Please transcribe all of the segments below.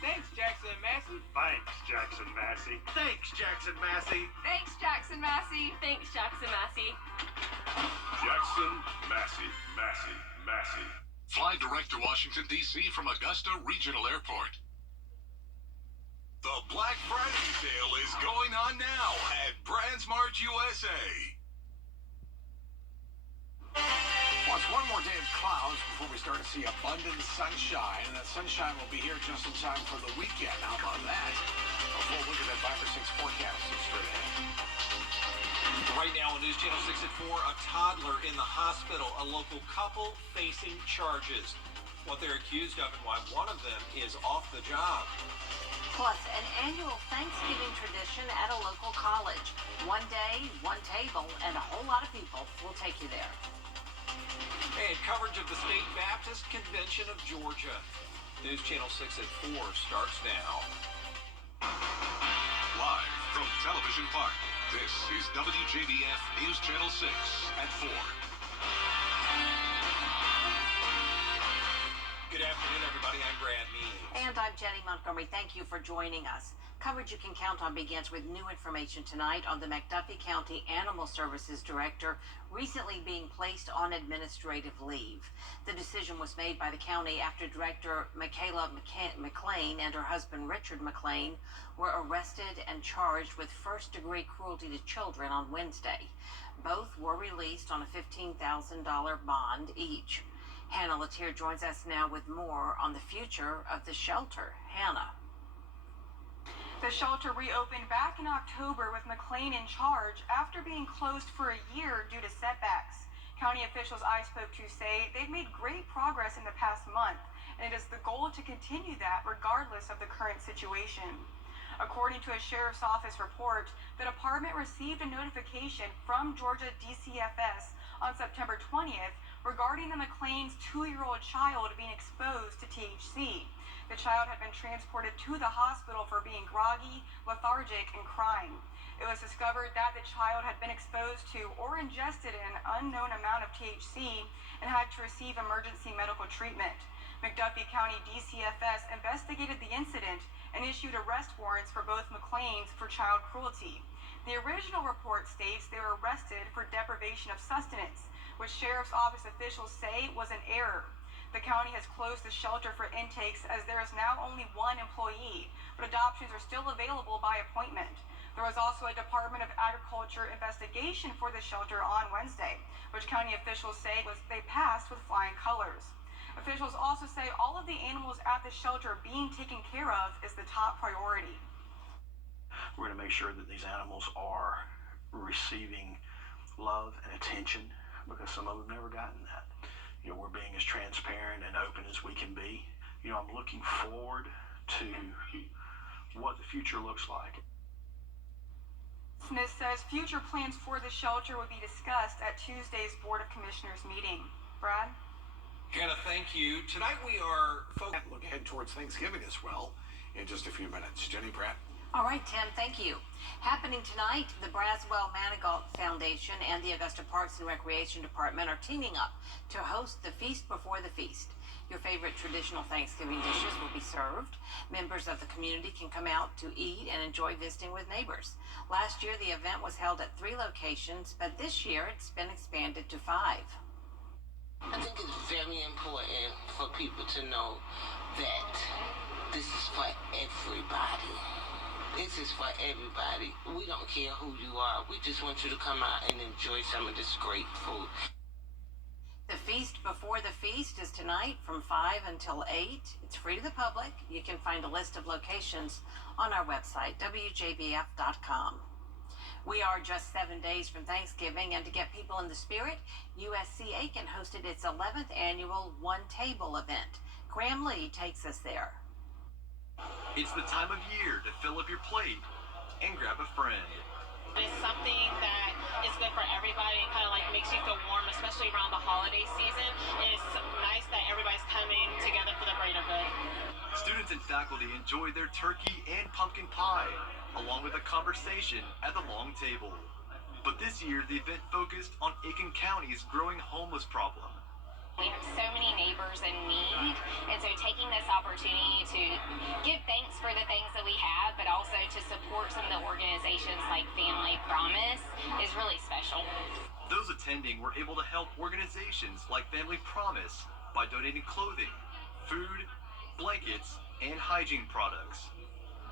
Thanks, Jackson and Massey. Thanks, Jackson Massey. Thanks, Jackson Massey. Thanks, Jackson Massey. Thanks, Jackson Massey. Jackson Massey. Massey. Fly direct to Washington, D.C. from Augusta Regional Airport. The Black Friday sale is going on now at BrandsMart USA. Well, it's one more day of clouds before we start to see abundant sunshine, and that sunshine will be here just in time for the weekend. How about that? A full look at that 5 or 6 forecast is straight ahead. Right now on News Channel 6 at 4, a toddler in the hospital, a local couple facing charges. What they're accused of and why one of them is off the job. Plus, an annual Thanksgiving tradition at a local college. One day, one table, and a whole lot of people will take you there. And coverage of the State Baptist Convention of Georgia. News Channel 6 at 4 starts now. Live from Television Park, this is WJBF News Channel 6 at 4. Good afternoon, everybody. I'm Brad Means. And I'm Jenny Montgomery. Thank you for joining us. Coverage you can count on begins with new information tonight on the McDuffie County Animal Services Director recently being placed on administrative leave. The decision was made by the county after Director Michaela McLean and her husband Richard McLean were arrested and charged with first-degree cruelty to children on Wednesday. Both were released on a $15,000 bond each. Hannah Latier joins us now with more on the future of the shelter. Hannah. The shelter reopened back in October with McLean in charge after being closed for a year due to setbacks. County officials I spoke to say they've made great progress in the past month, and it is the goal to continue that regardless of the current situation. According to a sheriff's office report, the department received a notification from Georgia DCFS on September 20th regarding the McLean's 2-year-old child being exposed to THC. The child had been transported to the hospital for being groggy, lethargic, and crying. It was discovered that the child had been exposed to or ingested an unknown amount of THC and had to receive emergency medical treatment. McDuffie County DCFS investigated the incident and issued arrest warrants for both McLean's for child cruelty. The original report states they were arrested for deprivation of sustenance, which Sheriff's Office officials say was an error. The county has closed the shelter for intakes as there is now only one employee, but adoptions are still available by appointment. There was also a Department of Agriculture investigation for the shelter on Wednesday, which county officials say they passed with flying colors. Officials also say all of the animals at the shelter being taken care of is the top priority. We're going to make sure that these animals are receiving love and attention because some of them have never gotten that. We're being as transparent and open as we can be. I'm looking forward to what the future looks like. Smith says future plans for the shelter would be discussed at Tuesday's Board of Commissioners meeting. Brad? Hannah, thank you. Tonight we are focused. Look ahead towards Thanksgiving as well in just a few minutes. Jenny, Brad. All right, Tim, thank you. Happening tonight, the Braswell Manigault Foundation and the Augusta Parks and Recreation Department are teaming up to host the Feast Before the Feast. Your favorite traditional Thanksgiving dishes will be served. Members of the community can come out to eat and enjoy visiting with neighbors. Last year, the event was held at 3 locations, but this year it's been expanded to 5. I think it's very important for people to know that this is for everybody. This is for everybody. We don't care who you are. We just want you to come out and enjoy some of this great food. The Feast Before the Feast is tonight from 5 until 8. It's free to the public. You can find a list of locations on our website, WJBF.com. We are just 7 days from Thanksgiving, and to get people in the spirit, USC Aiken hosted its 11th annual One Table event. Graham Lee takes us there. It's the time of year to fill up your plate and grab a friend. It's something that is good for everybody and kind of like makes you feel warm, especially around the holiday season. And it's nice that everybody's coming together for the greater good. Students and faculty enjoy their turkey and pumpkin pie, along with a conversation at the long table. But this year, the event focused on Aiken County's growing homeless problem. We have so many neighbors in need, and so taking this opportunity to give thanks for the things that we have, but also to support some of the organizations like Family Promise is really special. Those attending were able to help organizations like Family Promise by donating clothing, food, blankets, and hygiene products.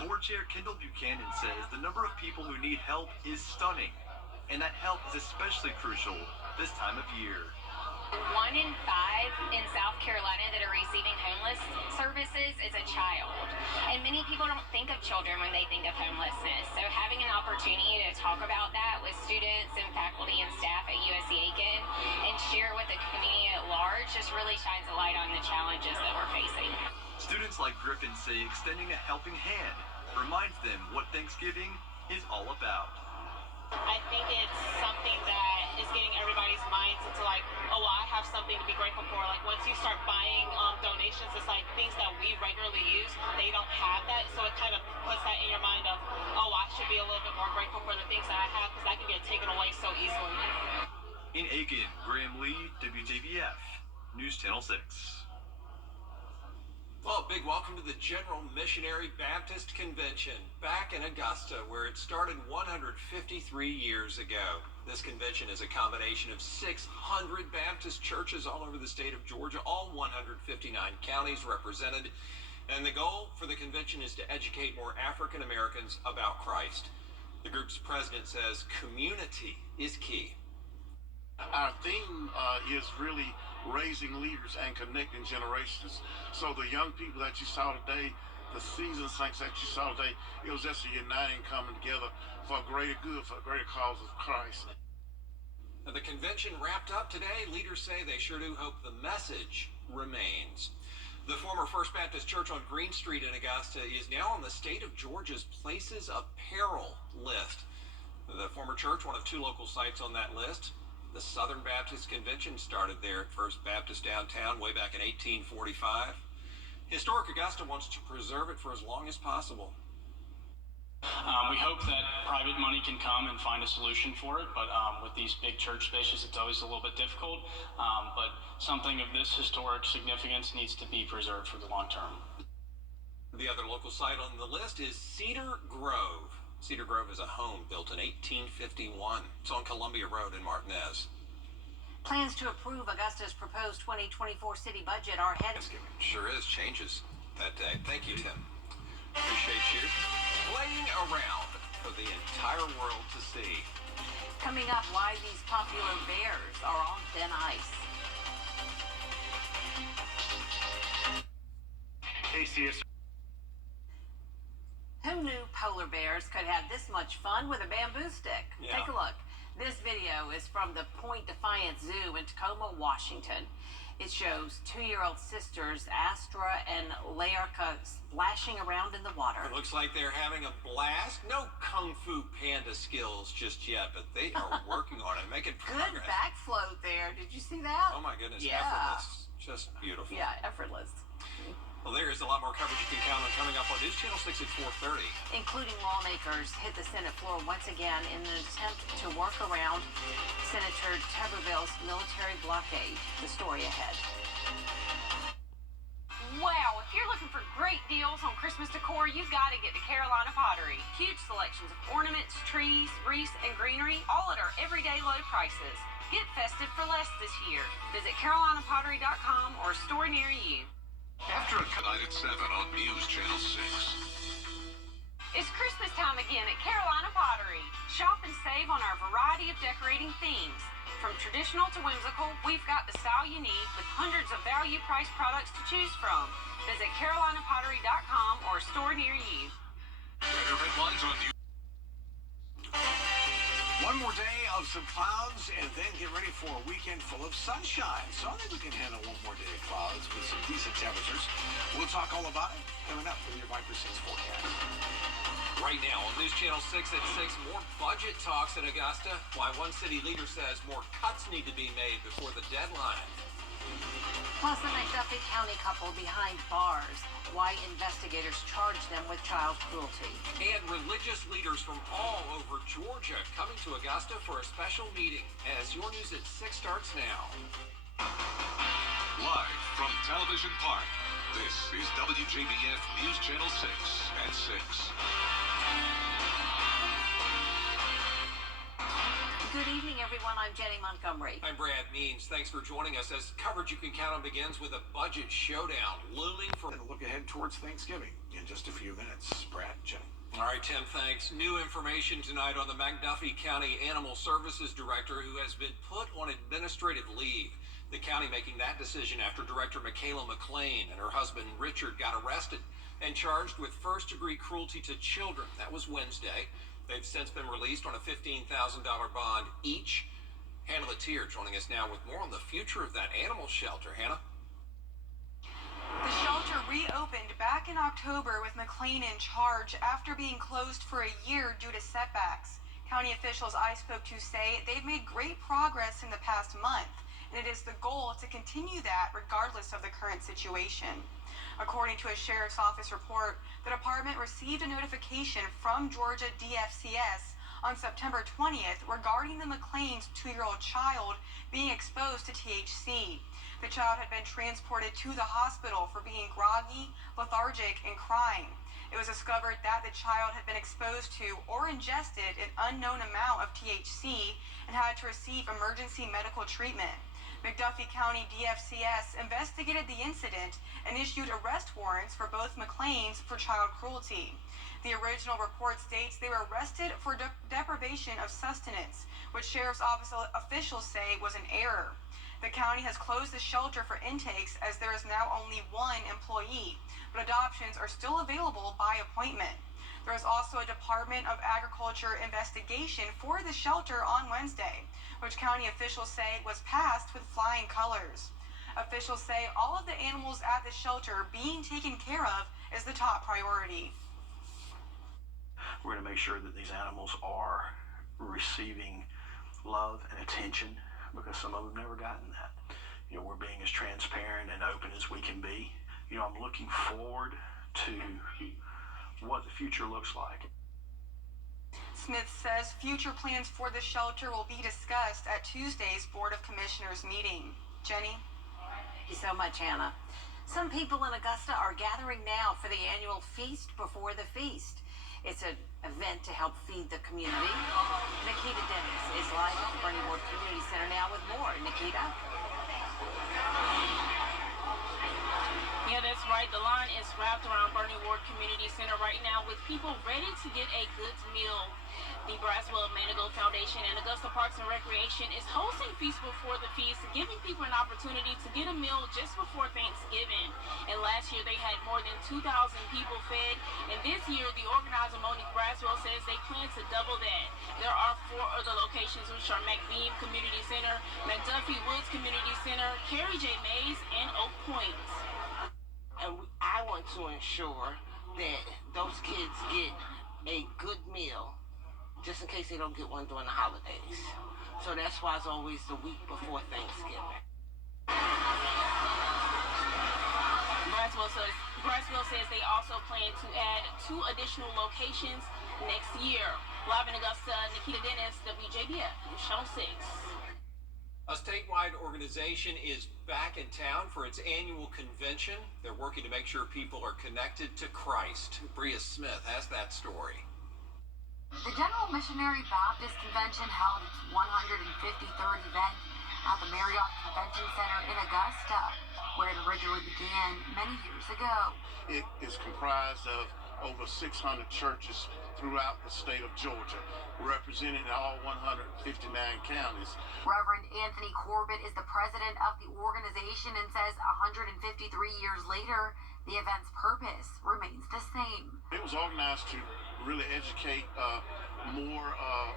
Board Chair Kendall Buchanan says the number of people who need help is stunning, and that help is especially crucial this time of year. 1 in 5 in South Carolina that are receiving homeless services is a child. And many people don't think of children when they think of homelessness. So having an opportunity to talk about that with students and faculty and staff at USC Aiken and share with the community at large just really shines a light on the challenges that we're facing. Students like Griffin say extending a helping hand reminds them what Thanksgiving is all about. I think it's something that is getting everybody's minds into like, oh, well, I have something to be grateful for. Like once you start buying donations, it's like things that we regularly use, they don't have that. So it kind of puts that in your mind of, oh, I should be a little bit more grateful for the things that I have because that can get taken away so easily. In Aiken, Graham Lee, WJBF, News Channel 6. Well, big welcome to the General Missionary Baptist Convention back in Augusta, where it started 153 years ago. This convention is a combination of 600 Baptist churches all over the state of Georgia, all 159 counties represented. And the goal for the convention is to educate more African Americans about Christ. The group's president says community is key. Our theme is really raising leaders and connecting generations. So the young people that you saw today, the seasoned saints that you saw today, it was just a uniting coming together for a greater good, for a greater cause of Christ. Now, the convention wrapped up today. Leaders say they sure do hope the message remains. The former First Baptist Church on Green Street in Augusta is now on the state of Georgia's Places of Peril list. The former church, one of 2 local sites on that list. The Southern Baptist Convention started there at First Baptist downtown way back in 1845. Historic Augusta wants to preserve it for as long as possible. We hope that private money can come and find a solution for it, but with these big church spaces, it's always a little bit difficult. But something of this historic significance needs to be preserved for the long term. The other local site on the list is Cedar Grove. Cedar Grove is a home built in 1851. It's on Columbia Road in Martinez. Plans to approve Augusta's proposed 2024 city budget are headed. Sure is. Changes that day. Thank you, Tim. Appreciate you playing around for the entire world to see. Coming up, why these popular bears are on thin ice. KCS. Who knew polar bears could have this much fun with a bamboo stick? Yeah. Take a look. This video is from the Point Defiance Zoo in Tacoma, Washington. It shows 2-year-old sisters Astra and Laerka splashing around in the water. It looks like they're having a blast. No Kung Fu Panda skills just yet, but they are working on it, making progress. Good back float there. Did you see that? Oh my goodness, Yeah. effortless. Just beautiful. Yeah, effortless. Well, there is a lot more coverage you can count on coming up on News Channel 6 at 4:30. Including lawmakers hit the Senate floor once again in an attempt to work around Senator Tuberville's military blockade. The story ahead. Wow, if you're looking for great deals on Christmas decor, you've got to get to Carolina Pottery. Huge selections of ornaments, trees, wreaths, and greenery, all at our everyday low prices. Get festive for less this year. Visit carolinapottery.com or a store near you. After tonight at 7 on News Channel 6. It's Christmas time again at Carolina Pottery. Shop and save on our variety of decorating themes. From traditional to whimsical, we've got the style you need with hundreds of value-priced products to choose from. Visit carolinapottery.com or a store near you. Weather headlines on News. One more day of some clouds and then get ready for a weekend full of sunshine. So I think we can handle one more day of clouds with some decent temperatures. We'll talk all about it coming up with your Viper 6 forecast. Right now on News Channel 6 at 6, more budget talks in Augusta. Why one city leader says more cuts need to be made before the deadline. Plus, a McDuffie County couple behind bars. Why investigators charge them with child cruelty. And religious leaders from all over Georgia coming to Augusta for a special meeting as your news at 6 starts now. Live from Television Park, This is WJBF News Channel 6 at 6. Good evening, everyone. I'm Jenny Montgomery. I'm Brad Means. Thanks for joining us as coverage you can count on begins with a budget showdown looming for... And a look ahead towards Thanksgiving in just a few minutes. Brad, Jenny. All right, Tim, thanks. New information tonight on the McDuffie County Animal Services Director who has been put on administrative leave. The county making that decision after Director Michaela McLean and her husband Richard got arrested and charged with first-degree cruelty to children. That was Wednesday. They've since been released on a $15,000 bond each. Hannah Latier joining us now with more on the future of that animal shelter. Hannah? The shelter reopened back in October with McLean in charge after being closed for a year due to setbacks. County officials I spoke to say they've made great progress in the past month, and it is the goal to continue that regardless of the current situation. According to a sheriff's office report, the department received a notification from Georgia DFCS on September 20th regarding the McLean's 2-year-old child being exposed to THC. The child had been transported to the hospital for being groggy, lethargic, and crying. It was discovered that the child had been exposed to or ingested an unknown amount of THC and had to receive emergency medical treatment. McDuffie County DFCS investigated the incident and issued arrest warrants for both McLean's for child cruelty. The original report states they were arrested for deprivation of sustenance, which Sheriff's Office officials say was an error. The county has closed the shelter for intakes as there is now only one employee, but adoptions are still available by appointment. There is also a Department of Agriculture investigation for the shelter on Wednesday, which county officials say was passed with flying colors. Officials say all of the animals at the shelter being taken care of is the top priority. We're going to make sure that these animals are receiving love and attention because some of them have never gotten that. You know, we're being as transparent and open as we can be. You know, I'm looking forward to what the future looks like. Smith says future plans for the shelter will be discussed at Tuesday's Board of Commissioners meeting. Jenny? Thank you so much, Hannah. Some people in Augusta are gathering now for the annual Feast Before the Feast. It's an event to help feed the community. Nikita Dennis is live at the Bernie Ward Community Center now with more. Nikita? Yeah, that's right. The line is wrapped around Bernie Ward Community Center right now with people ready to get a good meal. The Braswell Manigault Foundation and Augusta Parks and Recreation is hosting Feast Before the Feast, giving people an opportunity to get a meal just before Thanksgiving. And last year they had more than 2,000 people fed. And this year the organizer Monique Braswell says they plan to double that. There are 4 other locations, which are McBeam Community Center, McDuffie Woods Community Center, Carrie J. Mays, and Oak Point. And I want to ensure that those kids get a good meal just in case they don't get one during the holidays. So that's why it's always the week before Thanksgiving. Braswell says they also plan to add 2 additional locations next year. Live in Augusta, Nikita Dennis, WJBF, Channel 6. A statewide organization is back in town for its annual convention. They're working to make sure people are connected to Christ. Bria Smith has that story. The General Missionary Baptist Convention held its 153rd event at the Marriott Convention Center in Augusta, where it originally began many years ago. It is comprised of over 600 churches throughout the state of Georgia, representing all 159 counties. Reverend Anthony Corbett is the president of the organization and says 153 years later, the event's purpose remains the same. It was organized to really educate more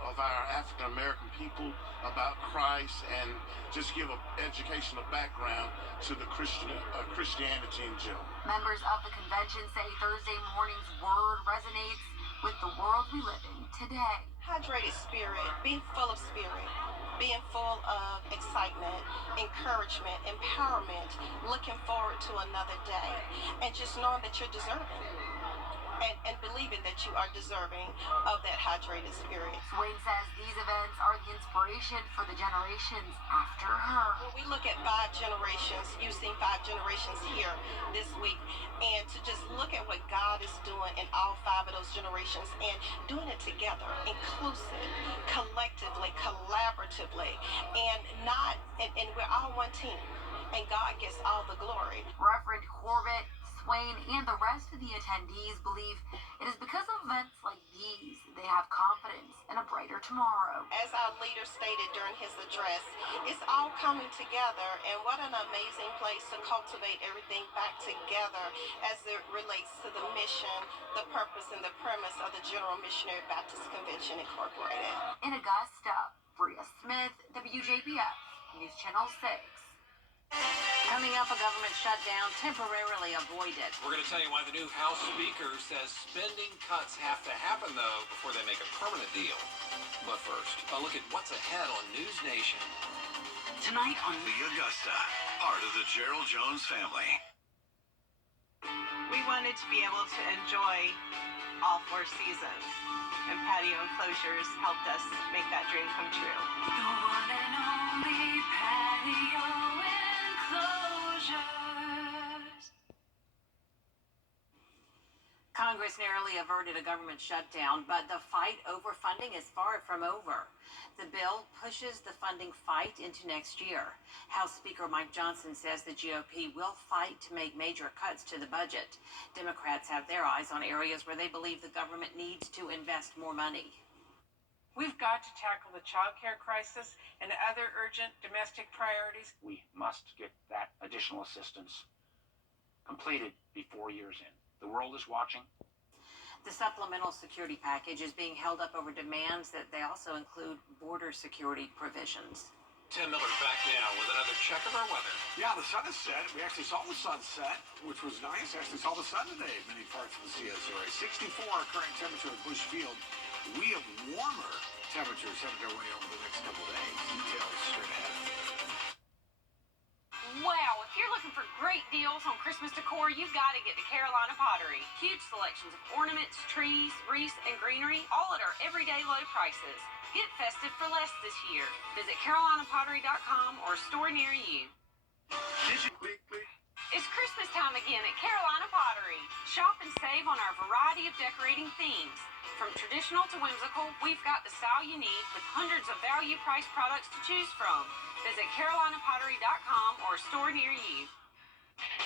of our African American people about Christ and just give an educational background to the Christianity in general. Members of the convention say Thursday morning's word resonates with the world we live in today. Hydrated spirit, being full of spirit, being full of excitement, encouragement, empowerment, looking forward to another day, and just knowing that you're deserving. And believe believing that you are deserving of that hydrated spirit. Swain says these events are the inspiration for the generations after her. When we look at 5 generations, you've seen 5 generations here this week, and to just look at what God is doing in all 5 of those generations and doing it together, inclusive, collectively, collaboratively, and we're all one team, and God gets all the glory. Reverend Corbett, Swain, and the rest of the attendees believe it is because of events like these they have confidence in a brighter tomorrow. As our leader stated during his address, it's all coming together, and what an amazing place to cultivate everything back together as it relates to the mission, the purpose, and the premise of the General Missionary Baptist Convention Incorporated. In Augusta, Bria Smith, WJBF, News Channel 6. Coming up, a government shutdown temporarily avoided. We're going to tell you why the new House Speaker says spending cuts have to happen, though, before they make a permanent deal. But first, a look at what's ahead on News Nation. Tonight on the Augusta, part of the Gerald Jones family. We wanted to be able to enjoy all 4 seasons, and patio enclosures helped us make that dream come true. The one and only patio enclosures. Congress narrowly averted a government shutdown, but the fight over funding is far from over. The bill pushes the funding fight into next year. House Speaker Mike Johnson says the GOP will fight to make major cuts to the budget. Democrats have their eyes on areas where they believe the government needs to invest more money. We've got to tackle the child care crisis and other urgent domestic priorities. We must get that additional assistance completed before year's end. The world is watching. The supplemental security package is being held up over demands that they also include border security provisions. Tim Miller back now with another check of our weather. Yeah, the sun is set. We actually saw the sun set, which was nice. Actually saw the sun today in many parts of the CSRA. 64 current temperature at Bush Field. We have warmer temperatures headed our way over the next couple of days. Details straight ahead. Wow, if you're looking for great deals on Christmas decor, you've got to get to Carolina Pottery. Huge selections of ornaments, trees, wreaths, and greenery, all at our everyday low prices. Get festive for less this year. Visit carolinapottery.com or a store near you. It's Christmas time again at Carolina Pottery. Shop and save on our variety of decorating themes. From traditional to whimsical, we've got the style you need with hundreds of value-priced products to choose from. Visit carolinapottery.com or a store near you.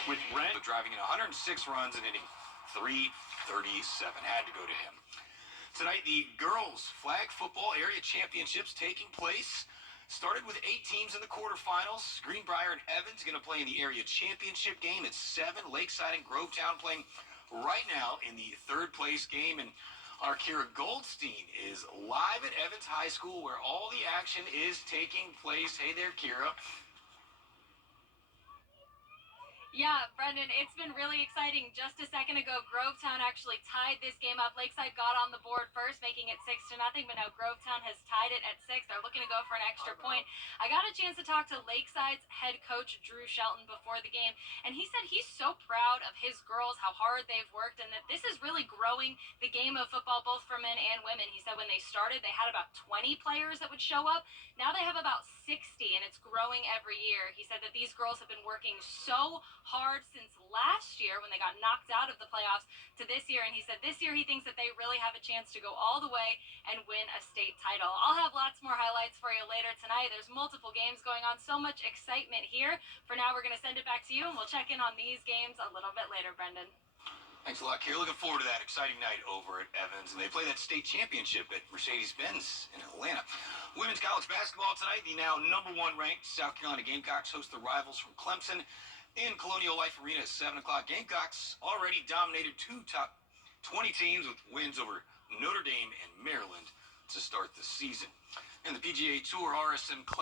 With Brent driving in 106 runs and hitting .337. Had to go to him. Tonight, the girls' flag football area championships taking place. Started with 8 teams in the quarterfinals. Greenbrier and Evans going to play in the area championship game at 7. Lakeside and Grovetown playing right now in the 3rd place game. And our Kira Goldstein is live at Evans High School where all the action is taking place. Hey there, Kira. Yeah, Brendan, it's been really exciting. Just a second ago, Grovetown actually tied this game up. Lakeside got on the board first, making it 6-0, but now Grovetown has tied it at 6. They're looking to go for an extra point. I got a chance to talk to Lakeside's head coach, Drew Shelton, before the game, and he said he's so proud of his girls, how hard they've worked, and that this is really growing the game of football, both for men and women. He said when they started, they had about 20 players that would show up. Now they have about 60, and it's growing every year. He said that these girls have been working so hard since last year when they got knocked out of the playoffs to this year, and he said this year he thinks that they really have a chance to go all the way and win a state title. I'll have lots more highlights for you later tonight. There's multiple games going on, so much excitement here. For now, we're going to send it back to you, and we'll check in on these games a little bit later, Brendan. Thanks a lot, Kira. Looking forward to that exciting night over at Evans. And they play that state championship at Mercedes-Benz in Atlanta. Women's college basketball tonight. The now #1 ranked South Carolina Gamecocks host the rivals from Clemson in Colonial Life Arena at 7 o'clock. Gamecocks already dominated 2 top 20 teams with wins over Notre Dame and Maryland to start the season. And the PGA Tour RSM Classic.